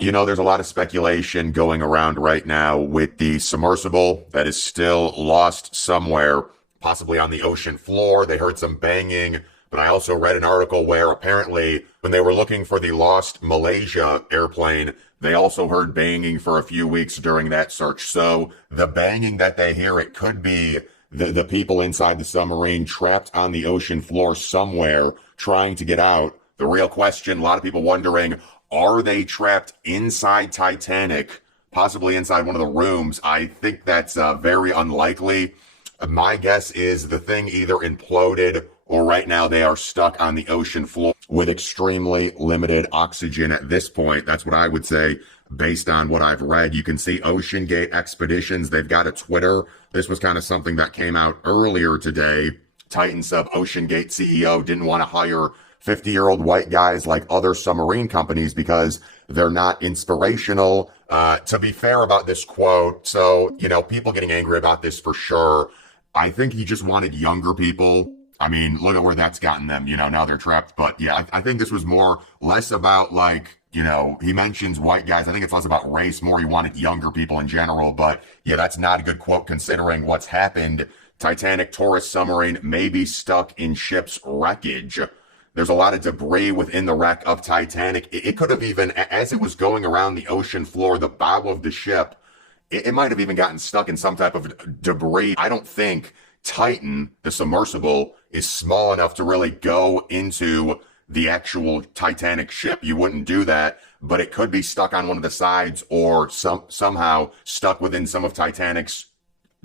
You know, there's a lot of speculation going around right now with the submersible that is still lost somewhere, possibly on the ocean floor. They heard some banging, but I also read an article where apparently when they were looking for the lost Malaysia airplane, they also heard banging for a few weeks during that search. So the banging that they hear, it could be the people inside the submarine trapped on the ocean floor somewhere trying to get out. The real question, a lot of people wondering, are they trapped inside Titanic, possibly inside one of the rooms? I think that's very unlikely. My guess is the thing either imploded or right now they are stuck on the ocean floor with extremely limited oxygen at this point. That's what I would say based on what I've read. You can see Oceangate Expeditions. They've got a Twitter. This was kind of something that came out earlier today. Titan sub Oceangate CEO didn't want to hire 50-year-old white guys like other submarine companies because they're not inspirational. To be fair about this quote, so, people getting angry about this for sure. I think he just wanted younger people. I mean, look at where that's gotten them, now they're trapped. But yeah, I think this was less about he mentions white guys. I think it's less about race, more he wanted younger people in general. But yeah, that's not a good quote considering what's happened. Titanic tourist submarine may be stuck in ship's wreckage. There's a lot of debris within the wreck of Titanic. It could have even, as it was going around the ocean floor, the bow of the ship, it might have even gotten stuck in some type of debris. I don't think Titan, the submersible, is small enough to really go into the actual Titanic ship. You wouldn't do that, but it could be stuck on one of the sides or somehow stuck within some of Titanic's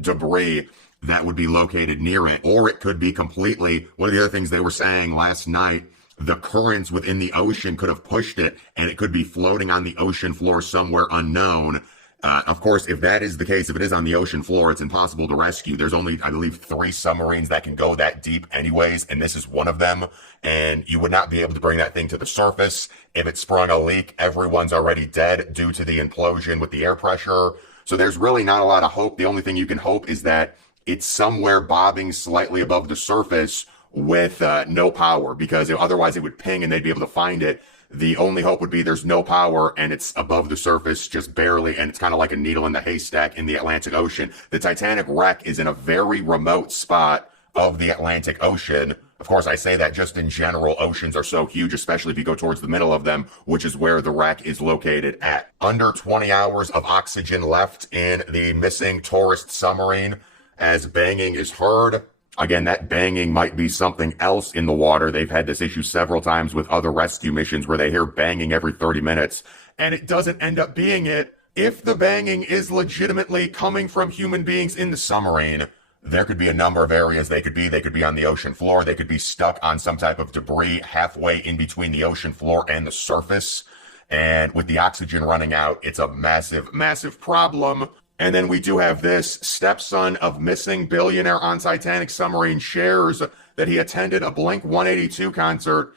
debris that would be located near it. Or it could be completely, one of the other things they were saying last night, the currents within the ocean could have pushed it and it could be floating on the ocean floor somewhere unknown. Of course, if that is the case, if it is on the ocean floor, it's impossible to rescue. There's only, I believe, 3 submarines that can go that deep anyways, and this is one of them. And you would not be able to bring that thing to the surface. If it sprung a leak, everyone's already dead due to the implosion with the air pressure. So there's really not a lot of hope. The only thing you can hope is that it's somewhere bobbing slightly above the surface with no power, because otherwise it would ping and they'd be able to find it. The only hope would be there's no power and it's above the surface just barely, and it's kind of like a needle in the haystack in the Atlantic Ocean. The Titanic wreck is in a very remote spot of the Atlantic Ocean. Of course, I say that just in general, oceans are so huge, especially if you go towards the middle of them, which is where the wreck is located at. Under 20 hours of oxygen left in the missing tourist submarine as banging is heard. Again, that banging might be something else in the water. They've had this issue several times with other rescue missions where they hear banging every 30 minutes, and it doesn't end up being it. If the banging is legitimately coming from human beings in the submarine, there could be a number of areas they could be. They could be on the ocean floor. They could be stuck on some type of debris halfway in between the ocean floor and the surface. And with the oxygen running out, it's a massive, massive problem. And then we do have this stepson of missing billionaire on Titanic submarine shares that he attended a Blink-182 concert.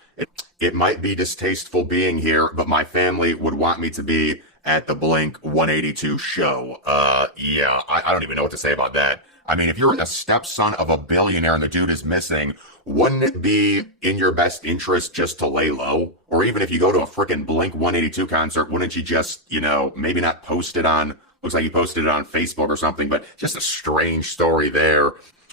It might be distasteful being here, but my family would want me to be at the Blink-182 show. Yeah, I don't even know what to say about that. I mean, if you're a stepson of a billionaire and the dude is missing, wouldn't it be in your best interest just to lay low? Or even if you go to a freaking Blink-182 concert, wouldn't you just, maybe not post it on... Looks like he posted it on Facebook or something, but just a strange story there.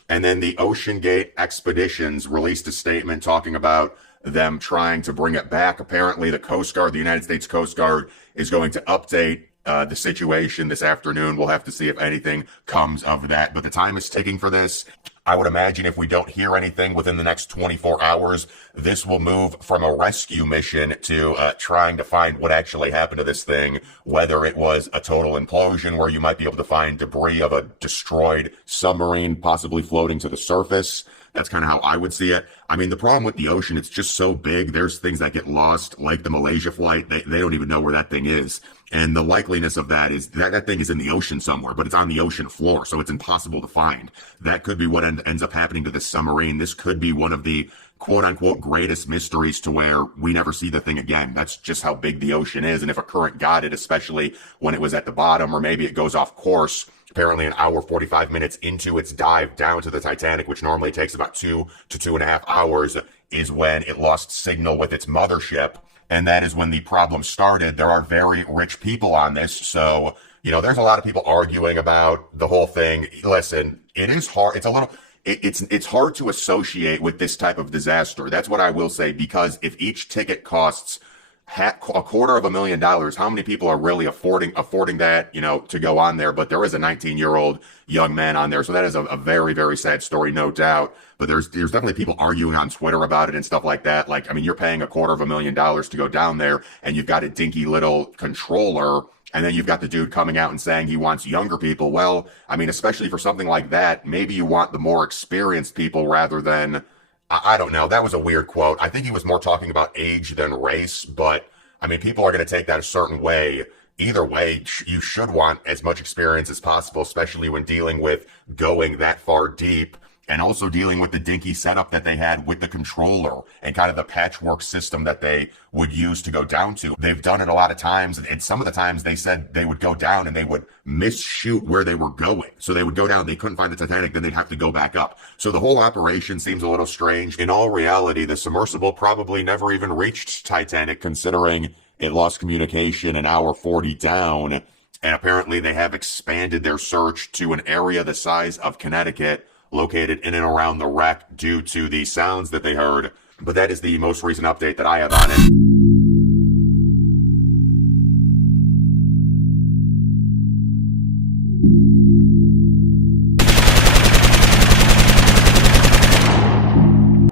And then the Oceangate Expeditions released a statement talking about them trying to bring it back. Apparently, the Coast Guard, the United States Coast Guard, is going to update the situation this afternoon. We'll have to see if anything comes of that. But the time is ticking for this. I would imagine if we don't hear anything within the next 24 hours, this will move from a rescue mission to trying to find what actually happened to this thing, whether it was a total implosion where you might be able to find debris of a destroyed submarine possibly floating to the surface. That's kind of how I would see it. I mean, the problem with the ocean, it's just so big. There's things that get lost, like the Malaysia flight. They don't even know where that thing is. And the likeliness of that is that thing is in the ocean somewhere, but it's on the ocean floor, so it's impossible to find. That could be what ends up happening to this submarine. This could be one of the quote-unquote greatest mysteries to where we never see the thing again. That's just how big the ocean is. And if a current got it, especially when it was at the bottom, or maybe it goes off course, apparently an hour, 45 minutes into its dive down to the Titanic, which normally takes about 2 to 2.5 hours, is when it lost signal with its mothership. and that is when the problem started. There are very rich people on this, so there's a lot of people arguing about the whole thing. Listen, it is hard. It's a little. It's hard to associate with this type of disaster. That's what I will say, because if each ticket costs $250,000, how many people are really affording that, to go on there? But there is a 19-year-old young man on there, so that is a very, very sad story, no doubt. But there's definitely people arguing on Twitter about it and stuff like that. Like, I mean, you're paying $250,000 to go down there, and you've got a dinky little controller, and then you've got the dude coming out and saying he wants younger people. Well, I mean, especially for something like that, maybe you want the more experienced people rather than, I don't know. That was a weird quote. I think he was more talking about age than race, but I mean, people are going to take that a certain way. Either way, you should want as much experience as possible, especially when dealing with going that far deep, and also dealing with the dinky setup that they had with the controller and kind of the patchwork system that they would use to go down to. They've done it a lot of times, and some of the times they said they would go down and they would misshoot where they were going. So they would go down, they couldn't find the Titanic, then they'd have to go back up. So the whole operation seems a little strange. In all reality, the submersible probably never even reached Titanic, considering it lost communication an hour 40 down. And apparently they have expanded their search to an area the size of Connecticut, located in and around the wreck due to the sounds that they heard. But that is the most recent update that I have on it.